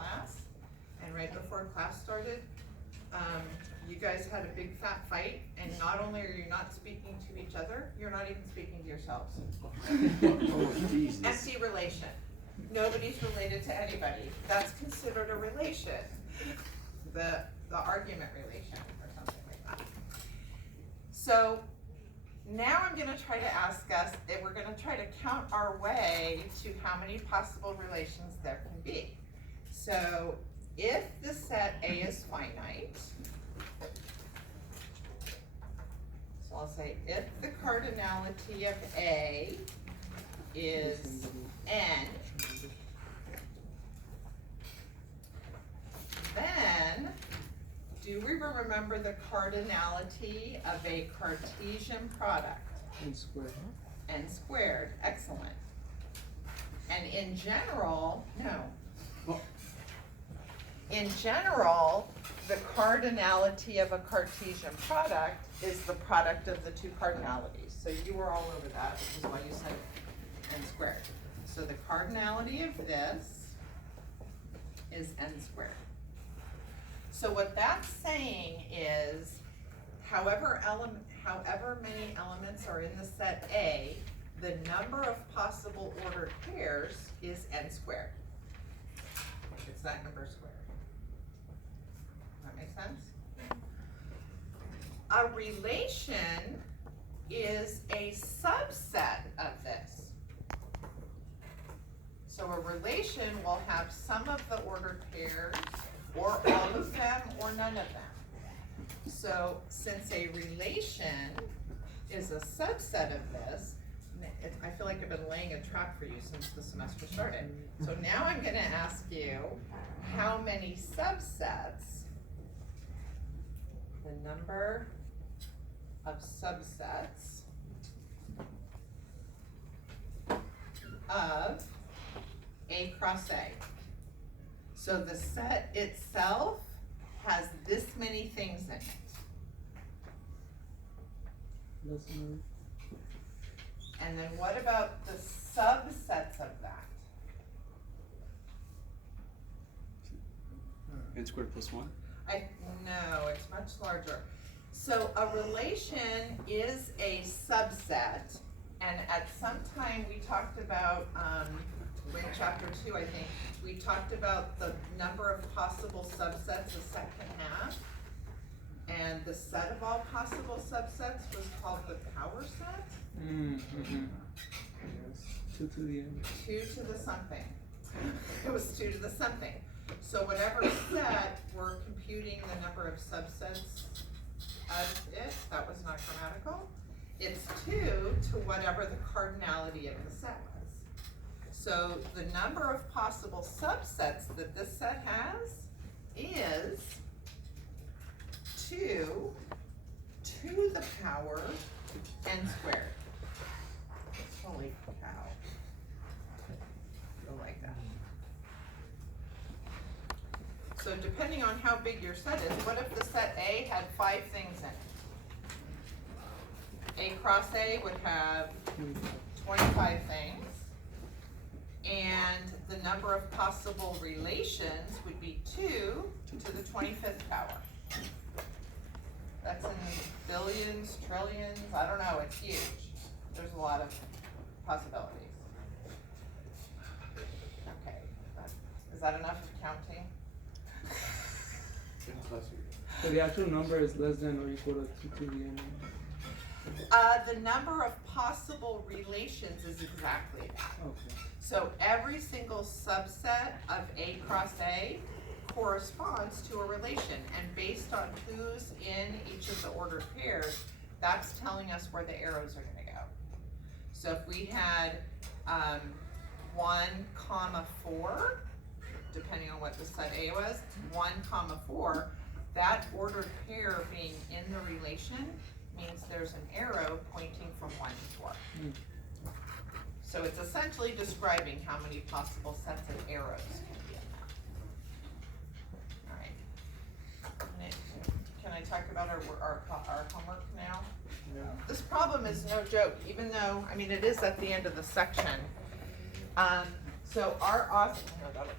class, and right before class started, you guys had a big fat fight, and not only are you not speaking to each other, you're not even speaking to yourselves. Oh, Jesus. Empty relation. Nobody's related to anybody. That's considered a relation. The argument relation or something like that. So now I'm gonna try to ask us, if we're gonna try to count our way to how many possible relations there can be. So if the set A is finite, so I'll say if the cardinality of A is n, then do we remember the cardinality of a Cartesian product? N squared. N squared, excellent. And in general, no. Oh. In general, the cardinality of a Cartesian product is the product of the two cardinalities. So you were all over that, which is why you said n squared. So the cardinality of this is n squared. So what that's saying is, however many elements are in the set A, the number of possible ordered pairs is n squared. It's that number squared. That make sense? A relation is a subset of this. So a relation will have some of the ordered pairs, or all of them, or none of them. So since a relation is a subset of this, I feel like I've been laying a trap for you since the semester started. So now I'm gonna ask you how many subsets, the number of subsets of A cross A. So the set itself has this many things in it. And then what about the subsets of that? N squared plus 1? No, it's much larger. So a relation is a subset, and at some time we talked about, in chapter 2, I think, we talked about the number of possible subsets a set can have. And the set of all possible subsets was called the power set. Mm-hmm. Yes. 2 to the n. 2 to the something. It was 2 to the something. So whatever set, we're computing the number of subsets as it. That was not grammatical. It's 2 to whatever the cardinality of the set was. So the number of possible subsets that this set has is 2 to the power n squared. Holy cow. Go like that. So depending on how big your set is, what if the set A had 5 things in it? A cross A would have 25 things, and the number of possible relations would be 2 to the 25th power. That's in billions, trillions, I don't know, it's huge. There's a lot of possibilities. Okay, is that enough of counting? So the actual number is less than or equal to 2 to the n. The number of possible relations is exactly that. Okay. So every single subset of A cross A corresponds to a relation, and based on who's in each of the ordered pairs, that's telling us where the arrows are gonna go. So if we had 1, 4, depending on what the set A was, 1, 4, that ordered pair being in the relation means there's an arrow pointing from 1 to 4. So it's essentially describing how many possible sets of arrows can be in that. All right. Can I talk about our homework now? Yeah. This problem is no joke, even though, I mean, it is at the end of the section. So our author, no, that'll